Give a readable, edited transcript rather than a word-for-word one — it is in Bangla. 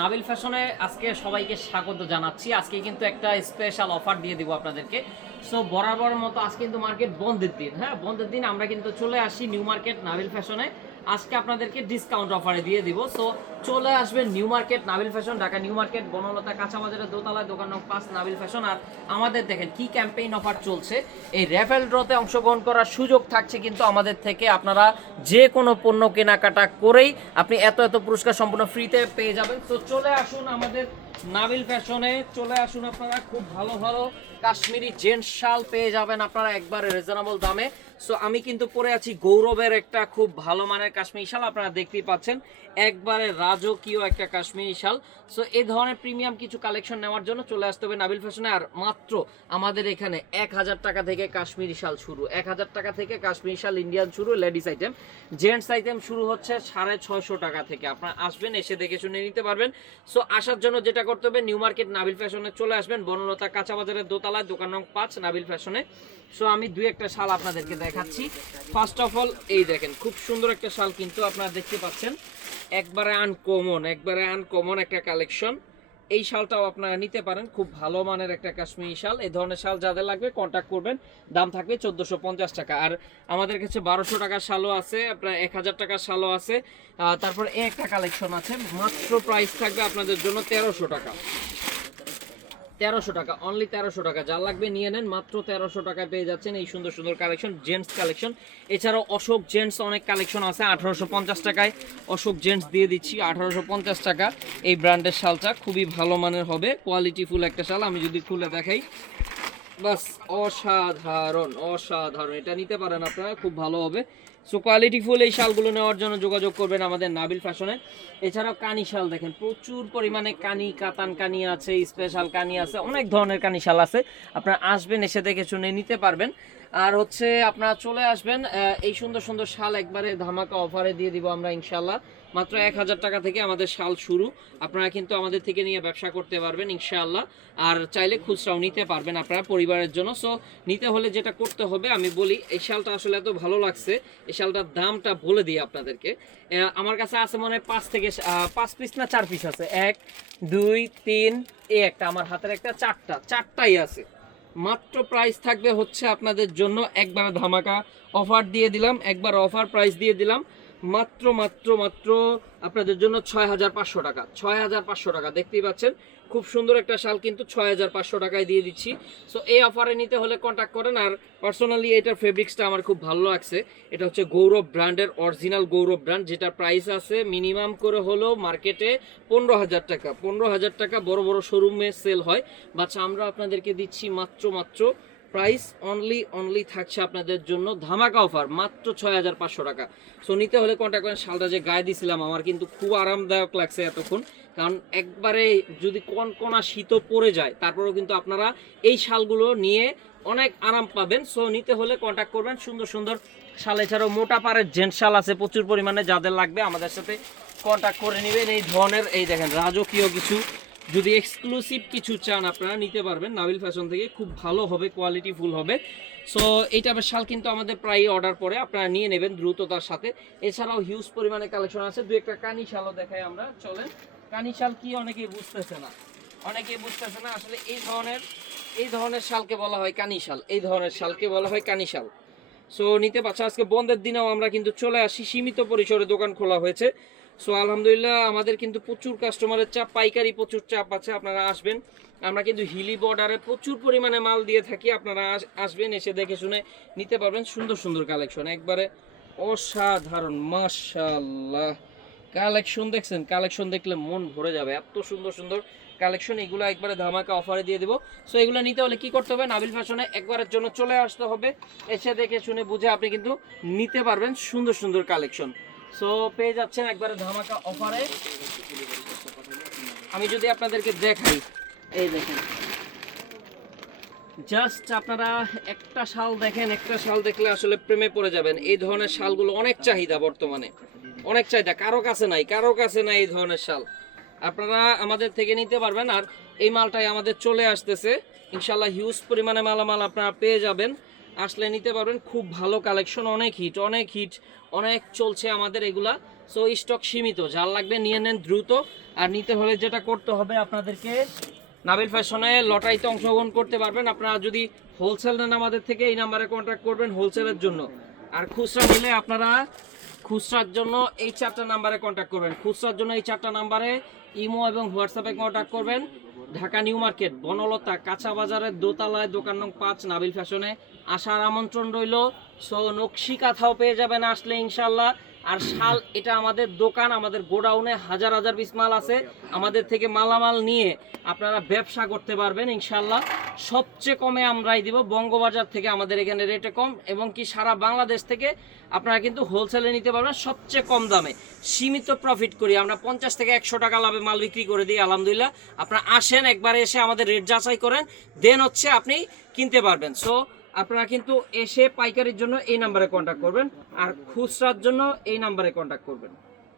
নাবিল ফ্যাশনে আজকে সবাইকে স্বাগত জানাচ্ছি। আজকে কিন্তু একটা স্পেশাল অফার দিয়ে দিব আপনাদেরকে। সো বরাবর মতো আজকে কিন্তু মার্কেট বন্ধের দিন, হ্যাঁ বন্ধের দিন আমরা কিন্তু চলে আসি নিউ মার্কেট নাবিল ফ্যাশনে। আজকে আপনাদেরকে ডিসকাউন্ট অফারে দিয়ে দিব। সো চলে আসবেন new market Nabil fashion, Dhaka new market Banalata কাঁচা বাজারের দোতলায়, দোকান নং 5 নাবিল ফ্যাশন। আর আমাদের দেখেন কি ক্যাম্পেইন অফার চলছে, এই র্যাফেল ড্রতে অংশগ্রহণ করার সুযোগ থাকছে কিন্তু আমাদের থেকে। আপনারা যে কোনো পণ্য কেনাকাটা করেই আপনি এত পুরস্কার সম্পূর্ণ ফ্রিতে পেয়ে যাবেন। তো চলে আসুন আমাদের নাবিল ফ্যাশনে, চলে আসুন আপনারা। খুব ভালো ভালো কাশ্মীরি জেন্টস শাল পেয়ে যাবেন আপনারা একবারে রিজনেবল দামে। সো আমি কিন্তু পরে আছি গৌরবের একটা খুব ভালো মানের কাশ্মীরি শাল, আপনারা দেখতেই পাচ্ছেন একবারে রাজকীয় একটা কাশ্মীরি শাল। সো এই ধরনের প্রিমিয়াম কিছু কালেকশন নেওয়ার জন্য চলে আসতে হবে নাবিল ফ্যাশনে। আর মাত্র আমাদের এখানে 1000 টাকা থেকে কাশ্মীরি শাল শুরু, 1000 টাকা থেকে কাশ্মীরি শাল ইন্ডিয়ান শুরু। লেডিস আইটেম, জেন্টস আইটেম শুরু হচ্ছে 650 টাকা থেকে। আপনারা আসবেন, এসে দেখে শুনে নিতে পারবেন। সো আসার জন্য যেটা করতে হবে, নিউ মার্কেট নাবিল ফ্যাশনে চলে আসবেন, বনলতা কাঁচা বাজারের দোতলায়, দোকান নং 5 নাবিল ফ্যাশনে। সো আমি দুই একটা শাল আপনাদেরকে দেখাচ্ছি। ফার্স্ট অফ অল এই দেখেন খুব সুন্দর একটা শাল কিন্তু আপনারা দেখতে পাচ্ছেন, একবারে আনকমন একটা কালেকশন। এই শালটাও আপনারা নিতে পারেন, খুব ভালো মানের একটা কাশ্মীরি শাল। এই ধরনের শাল যাদের লাগবে কন্ট্যাক্ট করবেন, দাম থাকবে 1450 টাকা। আর আমাদের কাছে 1200 টাকার শালও আছে, আপনার 1000 টাকার শালও আছে। তারপর একটা কালেকশন আছে, মাত্র প্রাইস থাকবে আপনাদের জন্য 1300 টাকা। 1300 টাকা, অনলি 1300 টাকা। যা লাগবে নিয়ে নেন, মাত্র 1300 টাকায় পেয়ে যাচ্ছেন এই সুন্দর সুন্দর কালেকশন, জেন্টস কালেকশন। এছাড়াও অশোক জেন্টস অনেক কালেকশন আছে, 1850 টাকায় অশোক জেন্টস দিয়ে দিচ্ছি। 1850 টাকা এই ব্র্যান্ডের শালটা খুবই ভালো মানের হবে, কোয়ালিটিফুল একটা শাল। আমি যদি খুলে দেখাই, বাস অসাধারণ অসাধারণ, এটা নিতে পারেন আপনারা, খুব ভালো হবে। সো কোয়ালিটিফুল এই শালগুলো নেওয়ার জন্য যোগাযোগ করবেন আমাদের নাবিল ফ্যাশনে। এছাড়াও কানি শাল দেখেন, প্রচুর পরিমাণে কানি, কাতান কানি আছে, স্পেশাল কানি আছে, অনেক ধরনের কানি শাল আছে। আপনারা আসবেন, এসে দেখে শুনে নিতে পারবেন। আর হচ্ছে আপনারা চলে আসবেন, এই সুন্দর সুন্দর শাল একবারে ধামাকা অফারে দিয়ে দিব আমরা ইনশাল্লাহ। মাত্র 1000 টাকা থেকে আমাদের শাল শুরু। আপনারা কিন্তু আমাদের থেকে নিয়ে ব্যবসা করতে পারবেন ইনশাআল্লাহ। আর চাইলে খুচরাও নিতে পারবেন আপনারা পরিবারের জন্য। সো নিতে হলে যেটা করতে হবে আমি বলি, এই শালটা আসলে এত ভালো লাগছে, এই শালটার দামটা বলে দিই আপনাদেরকে। আমার কাছে আছে মনে হয় 5 পিস না 4 পিস আছে, 1 2 3 এই একটা, আমার হাতের একটা, চারটাই আছে। মাত্র প্রাইস থাকবে হচ্ছে আপনাদের জন্য একবার ধামাকা অফার দিয়ে দিলাম, একবার অফার প্রাইস দিয়ে দিলাম, মাত্র মাত্র মাত্র আপনাদের জন্য 6500 টাকা। 6500 টাকা, দেখতেই পাচ্ছেন খুব সুন্দর একটা শাল কিন্তু 6500 টাকায় দিয়ে দিচ্ছি। সো এই অফারে নিতে হলে কন্ট্যাক্ট করেন। আর পার্সোনালি এটার ফেব্রিক্সটা আমার খুব ভালো লাগছে, এটা হচ্ছে গৌরব ব্র্যান্ডের, অরিজিনাল গৌরব ব্র্যান্ড, যেটা প্রাইস আছে মিনিমাম করে হলো মার্কেটে 15000 টাকা। 15000 টাকা বড় বড় শোরুমে সেল হয়, বাট আমরা আপনাদেরকে দিচ্ছি মাত্র প্রাইস অনলি থাকছে আপনাদের জন্য ধামাকা অফার, মাত্র 6500 টাকা। সো নিতে হলে কন্ট্যাক্ট করেন। শালটা যে গায়ে দিছিলাম আমার কিন্তু খুব আরামদায়ক লাগছে এতক্ষণ, কারণ একবারে যদি কনকনা শীত পড়ে যায় তারপরেও কিন্তু আপনারা এই শালগুলো নিয়ে অনেক আরাম পাবেন। সো নিতে হলে কন্ট্যাক্ট করবেন। সুন্দর সুন্দর শাল, এছাড়াও মোটা পাড়ের জেন্টস শাল আছে প্রচুর পরিমাণে, যাদের লাগবে আমাদের সাথে কন্ট্যাক্ট করে নেবেন। এই ধরনের এই দেখেন রাজকীয় কিছু, যদি এক্সক্লুসিভ কিছু চান আপনারা নিতে পারবেন নাবিল ফ্যাশন থেকে, খুব ভালো হবে, কোয়ালিটি ফুল হবে। সো এই টাইপের শাল কিন্তু আমাদের প্রায় অর্ডার পরে আপনারা নিয়ে নেবেন দ্রুততার সাথে। এছাড়াও হিউজ পরিমাণে কালেকশন আছে, দু একটা কানি শালও দেখাই আমরা, চলেন। কানি শাল কি অনেকেই বুঝতেছে না, আসলে এই ধরনের শালকে বলা হয় কানি শাল, এই ধরনের শালকে বলা হয় কানি শাল। সো নিতে পারছে, আজকে বন্ধের দিনেও আমরা কিন্তু চলে আসি, সীমিত পরিসরে দোকান খোলা হয়েছে। সো আলহামদুলিল্লাহ আমাদের কিন্তু প্রচুর কাস্টমারের চাপ, পাইকারি প্রচুর চাপ আছে। আপনারা আসবেন, আমরা কিন্তু হিলি বর্ডারে প্রচুর পরিমাণে মাল দিয়ে থাকি, আপনারা আসবেন, এসে দেখে শুনে নিতে পারবেন। সুন্দর সুন্দর কালেকশন, একবারে অসাধারণ, মাশাআল্লাহ কালেকশন দেখছেন, কালেকশন দেখলে মন ভরে যাবে, এত সুন্দর সুন্দর কালেকশন। এগুলো একবারে ধামাকা অফারে দিয়ে দেবো। সো এগুলো নিতে হলে কি করতে হবে, নাবিল ফ্যাশনে একবারের জন্য চলে আসতে হবে, এসে দেখে শুনে বুঝে আপনি কিন্তু নিতে পারবেন সুন্দর সুন্দর কালেকশন। সো পেয়ে যাচ্ছেন একবারে ধামাকা অফারে। আমি যদি আপনাদেরকে দেখাই, এই দেখেন জাস্ট আপনারা একটা শাল দেখেন, একটা শাল দেখলে আসলে প্রেমে পড়ে যাবেন। এই ধরনের শালগুলো অনেক চাহিদা বর্তমানে, অনেক চাহিদা, কারো কাছে নাই এই ধরনের শাল, আপনারা আমাদের থেকে নিতে পারবেন। আর এই মালটাই আমাদের চলে আসতেছে ইনশাল্লাহ, হিউজ পরিমাণে মালামাল আপনারা পেয়ে যাবেন, আসলে নিতে পারবেন। খুব ভালো কালেকশন, অনেক হিট অনেক চলছে আমাদের এগুলা। সো স্টক সীমিত, যার লাগবে নিয়ে নেন দ্রুত। আর নিতে হলে যেটা করতে হবে আপনাদেরকে, নাবিল ফ্যাশনে লটারিতে অংশগ্রহণ করতে পারবেন। আপনারা যদি হোলসেল নেন আমাদের থেকে এই নাম্বারে কন্ট্যাক্ট করবেন হোলসেলের জন্য। আর খুচরা নিলে আপনারা খুচরার জন্য এই 4টা নাম্বারে কন্ট্যাক্ট করবেন। খুচরার জন্য এই 4টা নাম্বারে ইমো এবং হোয়াটসঅ্যাপে কন্ট্যাক্ট করবেন। ঢাকা নিউ মার্কেট, বনলতা, কাঁচা বাজারের দোতলায়, দোকান নং 5, নাবিল ফ্যাশনে আসার আমন্ত্রণ রইল। সো নকশি কাঁথাও পেয়ে যাবেন আসলে ইনশাল্লাহ। আর শাল, এটা আমাদের দোকান, আমাদের গোডাউনে হাজার হাজার পিস মাল আছে। আমাদের থেকে মালামাল নিয়ে আপনারা ব্যবসা করতে পারবেন ইনশাল্লাহ। সবচেয়ে কমে আমরাই দিব, বঙ্গবাজার থেকে আমাদের এখানে রেটে কম, এবং কি সারা বাংলাদেশ থেকে আপনারা কিন্তু হোলসেলে নিতে পারবেন সবচেয়ে কম দামে। সীমিত প্রফিট করি আমরা, 50 থেকে 100 টাকা লাভে মাল বিক্রি করে দিই আলহামদুলিল্লাহ। আপনারা আসেন, একবারে এসে আমাদের রেট যাচাই করেন, দেন হচ্ছে আপনি কিনতে পারবেন। সো আপনারা কিন্তু এসে পাইকারির জন্য এই নাম্বারে কন্ট্যাক্ট করবেন, আর খুচরার জন্য এই নাম্বারে কন্ট্যাক্ট করবেন।